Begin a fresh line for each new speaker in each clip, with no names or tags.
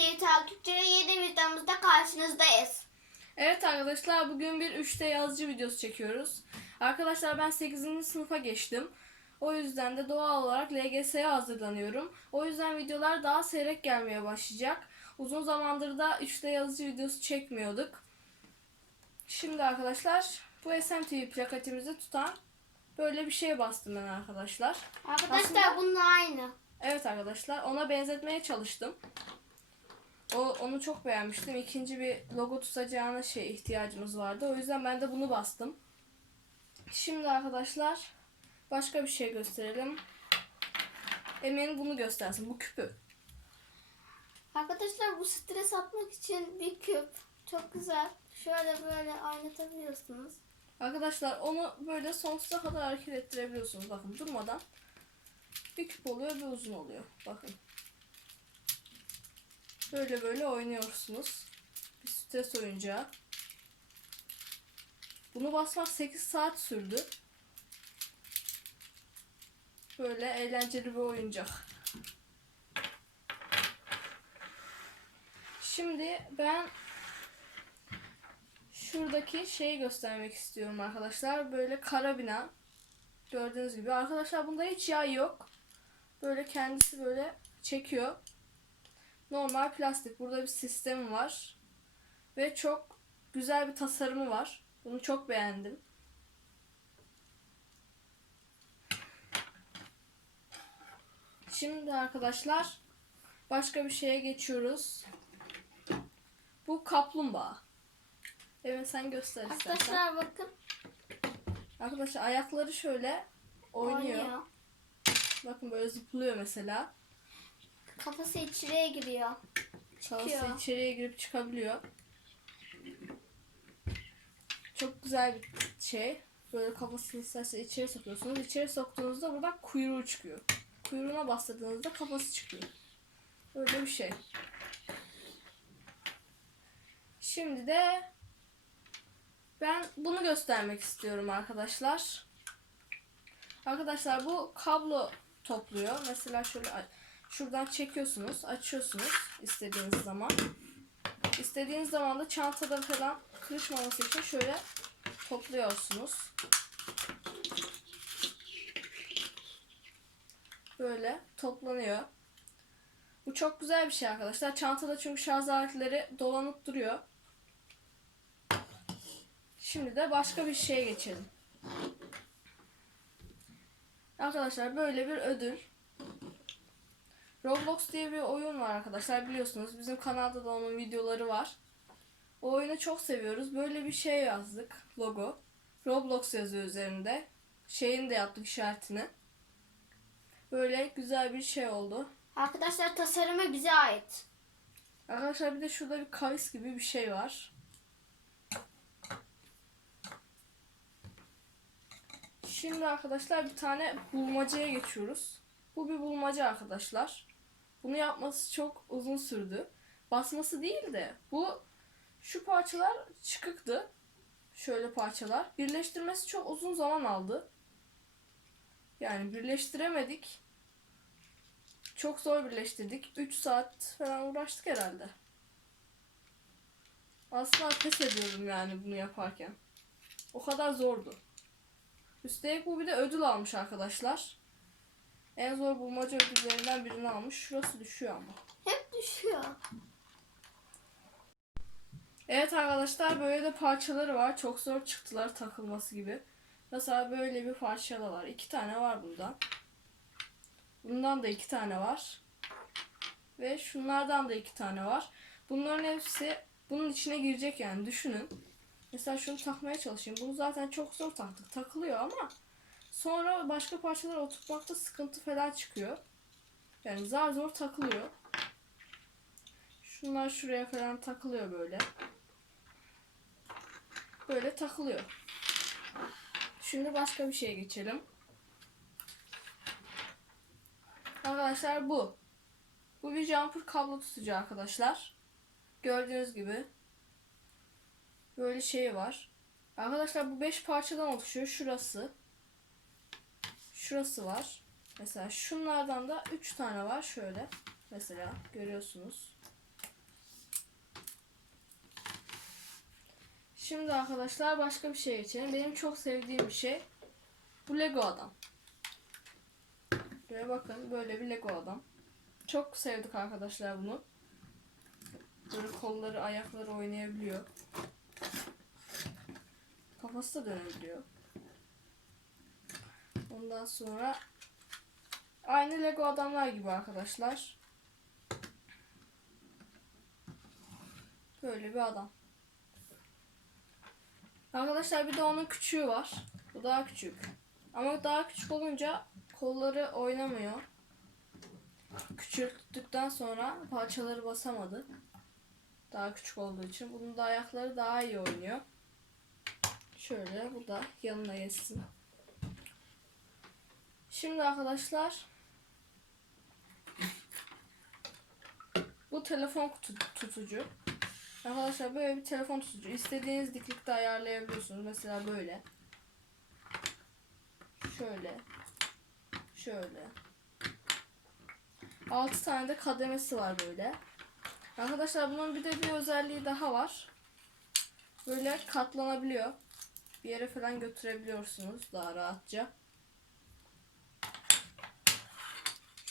TV takipçileri yeni videomuzda karşınızdayız.
Evet arkadaşlar bugün bir 3D yazıcı videosu çekiyoruz. Arkadaşlar ben 8. sınıfa geçtim. O yüzden de doğal olarak LGS'ye hazırlanıyorum. O yüzden videolar daha seyrek gelmeye başlayacak. Uzun zamandır da 3D yazıcı videosu çekmiyorduk. Şimdi arkadaşlar bu SMTV plakatimizi tutan böyle bir şeye bastım ben arkadaşlar.
Arkadaşlar
Aslında-
bunun aynı.
Evet arkadaşlar ona benzetmeye çalıştım. O onu çok beğenmiştim. İkinci bir logo tutacağına şey ihtiyacımız vardı. O yüzden ben de bunu bastım. Şimdi arkadaşlar başka bir şey gösterelim. Emin bunu göstersin. Bu küpü.
Arkadaşlar bu stres atmak için bir küp. Çok güzel. Şöyle böyle oynatabiliyorsunuz.
Arkadaşlar onu böyle sonsuza kadar hareket ettirebiliyorsunuz. Bakın durmadan. Bir küp oluyor bir uzun oluyor. Bakın. Böyle böyle oynuyorsunuz. Bir stres oyuncağı. Bunu basmak 8 saat sürdü. Böyle eğlenceli bir oyuncak. Şimdi ben şuradaki şeyi göstermek istiyorum arkadaşlar. Böyle kara bina. Gördüğünüz gibi. Arkadaşlar bunda hiç yay yok. Böyle kendisi böyle çekiyor. Normal plastik. Burada bir sistemi var. Ve çok güzel bir tasarımı var. Bunu çok beğendim. Şimdi arkadaşlar başka bir şeye geçiyoruz. Bu kaplumbağa. Evet sen göster istersen.
Arkadaşlar bakın.
Arkadaşlar ayakları şöyle oynuyor. Bakın böyle zıplıyor mesela.
Kafası içeriye giriyor. Çıkıyor.
içeriye girip çıkabiliyor. Çok güzel bir şey. Böyle kafasını isterse içeri sokuyorsunuz. İçeri soktuğunuzda buradan kuyruğu çıkıyor. Kuyruğuna bastırdığınızda kafası çıkıyor. Böyle bir şey. Şimdi de ben bunu göstermek istiyorum arkadaşlar. Arkadaşlar bu kablo topluyor. Mesela şöyle şuradan çekiyorsunuz, açıyorsunuz istediğiniz zaman. İstediğiniz zaman da çantada falan kırışmaması için şöyle topluyorsunuz. Böyle toplanıyor. Bu çok güzel bir şey arkadaşlar. Çantada çünkü şarj aletleri dolanıp duruyor. Şimdi de başka bir şeye geçelim. Arkadaşlar böyle bir ödül. Roblox diye bir oyun var arkadaşlar biliyorsunuz. Bizim kanalda da onun videoları var. O oyunu çok seviyoruz. Böyle bir şey yazdık. Logo. Roblox yazıyor üzerinde. Şeyini de yaptık işaretini. Böyle güzel bir şey oldu.
Arkadaşlar tasarımı bize ait.
Arkadaşlar bir de şurada bir kavis gibi bir şey var. Şimdi arkadaşlar bir tane bulmacaya geçiyoruz. Bu bir bulmaca arkadaşlar. Bunu yapması çok uzun sürdü. Basması değil de bu şu parçalar çıkıktı. Şöyle parçalar. Birleştirmesi çok uzun zaman aldı. Yani birleştiremedik. Çok zor birleştirdik. 3 saat falan uğraştık herhalde. Aslında pes ediyorum yani bunu yaparken. O kadar zordu. Üstelik bu bir de ödül almış arkadaşlar. En zor bulmaca ödüllerinden birini almış. Şurası düşüyor ama.
Hep düşüyor.
Evet arkadaşlar böyle de parçaları var. Çok zor çıktılar takılması gibi. Mesela böyle bir parça da var. İki tane var bundan. Bundan da iki tane var. Ve şunlardan da iki tane var. Bunların hepsi bunun içine girecek yani düşünün. Mesela şunu takmaya çalışayım. Bunu zaten çok zor taktık. Takılıyor ama sonra başka parçalara oturtmakta sıkıntı falan çıkıyor. Yani zar zor takılıyor. Şunlar şuraya falan takılıyor böyle. Böyle takılıyor. Şimdi başka bir şeye geçelim. Arkadaşlar bu. Bu bir jumper kablo tutucu arkadaşlar. Gördüğünüz gibi. Böyle şey var. Arkadaşlar bu 5 parçadan oluşuyor. Şurası şurası var. Mesela şunlardan da 3 tane var şöyle. Mesela görüyorsunuz. Şimdi arkadaşlar başka bir şey geçelim. Benim çok sevdiğim bir şey bu Lego adam. Böyle bakın böyle bir Lego adam. Çok sevdik arkadaşlar bunu. Böyle kolları ayakları oynayabiliyor. Kafası da dönebiliyor. Ondan sonra aynı Lego adamlar gibi arkadaşlar. Böyle bir adam. Arkadaşlar bir de onun küçüğü var. Bu daha küçük. Ama daha küçük olunca kolları oynamıyor. Küçülttükten sonra parçaları basamadı. Daha küçük olduğu için. Bunun da ayakları daha iyi oynuyor. Şöyle bu da yanına geçsin. Şimdi arkadaşlar bu telefon kutu, tutucu. Arkadaşlar böyle bir telefon tutucu. İstediğiniz diklikte ayarlayabiliyorsunuz. Mesela böyle. Şöyle. Şöyle. 6 tane de kademesi var böyle. Arkadaşlar bunun bir de bir özelliği daha var. Böyle katlanabiliyor. Bir yere falan götürebiliyorsunuz daha rahatça.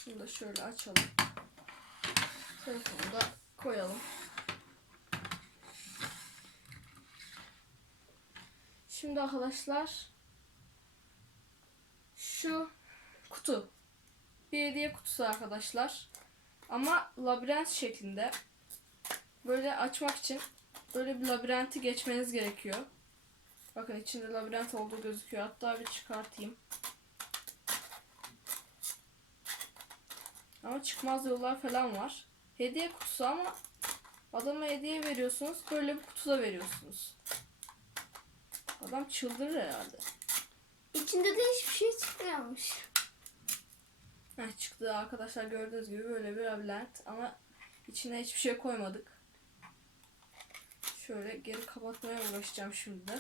Şunu da şöyle açalım. Telefonu da koyalım. Şimdi arkadaşlar şu kutu bir hediye kutusu arkadaşlar. Ama labirent şeklinde. Böyle açmak için böyle bir labirenti geçmeniz gerekiyor. Bakın içinde labirent olduğu gözüküyor. Hatta bir çıkartayım. Ama çıkmaz yollar falan var. Hediye kutusu ama adama hediye veriyorsunuz. Böyle bir kutuda veriyorsunuz. Adam çıldırır herhalde.
İçinde de hiçbir şey çıkmıyormuş.
Heh, çıktı arkadaşlar gördüğünüz gibi böyle bir labirent ama içine hiçbir şey koymadık. Şöyle geri kapatmaya uğraşacağım şimdi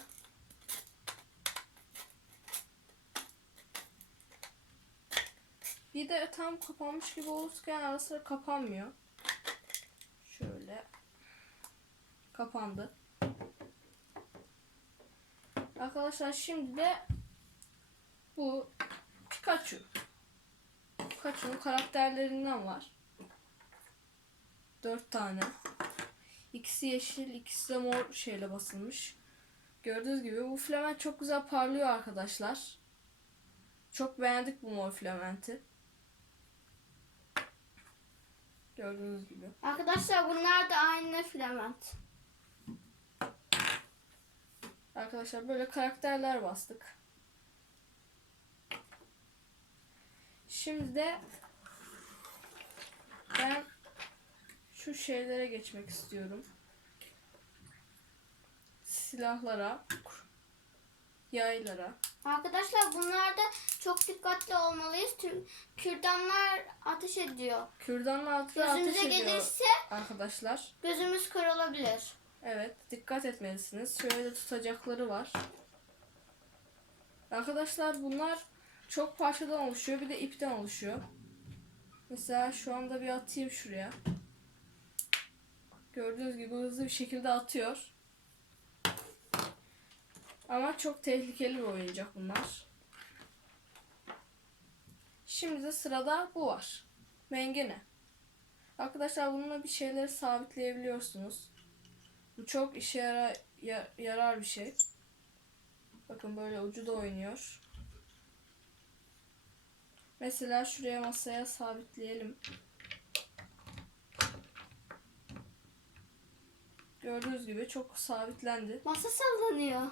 Bir de tam kapanmış gibi olurken ara sıra kapanmıyor. Şöyle kapandı. Arkadaşlar şimdi de bu Pikachu. Pikachu'nun karakterlerinden var. Dört tane. İkisi yeşil, ikisi de mor şeyle basılmış. Gördüğünüz gibi bu filament çok güzel parlıyor arkadaşlar. Çok beğendik bu mor filamenti. Gördüğünüz gibi.
Arkadaşlar bunlar da aynı filament.
Arkadaşlar böyle karakterler bastık. Şimdi de ben şu şeylere geçmek istiyorum. Silahlara, yaylara.
Arkadaşlar bunlarda çok dikkatli olmalıyız. Tüm kürdanlar ateş ediyor.
Kürdanla altına ateş
Gözünüze
ediyor
gelirse
arkadaşlar.
gözümüz kör olabilir.
Evet, dikkat etmelisiniz. Şöyle tutacakları var. Arkadaşlar bunlar çok parçadan oluşuyor, bir de ipten oluşuyor. Mesela şu anda bir atayım şuraya. Gördüğünüz gibi hızlı bir şekilde atıyor. Ama çok tehlikeli bir oyuncak bunlar. Şimdi de sırada bu var. Mengene. Arkadaşlar bununla bir şeyleri sabitleyebiliyorsunuz. Bu çok işe yara- ya- yarar bir şey. Bakın böyle ucu da oynuyor. Mesela şuraya masaya sabitleyelim. Gördüğünüz gibi çok sabitlendi.
Masa sallanıyor.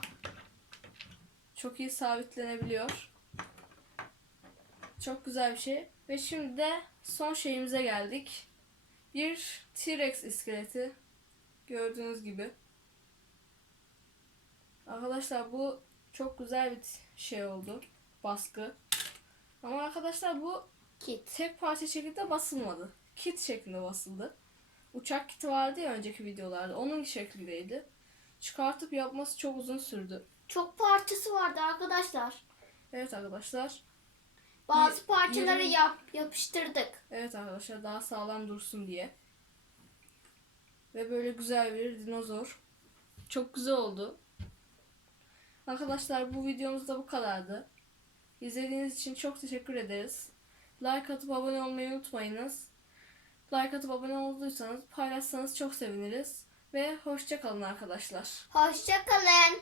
Çok iyi sabitlenebiliyor. Çok güzel bir şey. Ve şimdi de son şeyimize geldik. Bir T-Rex iskeleti. Gördüğünüz gibi. Arkadaşlar bu çok güzel bir şey oldu. Baskı. Ama arkadaşlar bu
Kit.
tek parça şekilde basılmadı. Kit şeklinde basıldı. Uçak kiti vardı ya önceki videolarda. Onun şeklindeydi. Çıkartıp yapması çok uzun sürdü.
Çok parçası vardı arkadaşlar.
Evet arkadaşlar.
Bazı parçaları
yirmi-
yap, yapıştırdık.
Evet arkadaşlar daha sağlam dursun diye. Ve böyle güzel bir dinozor. Çok güzel oldu. Arkadaşlar bu videomuz da bu kadardı. İzlediğiniz için çok teşekkür ederiz. Like atıp abone olmayı unutmayınız. Like atıp abone olduysanız paylaşsanız çok seviniriz. Ve hoşça kalın arkadaşlar.
Hoşça kalın.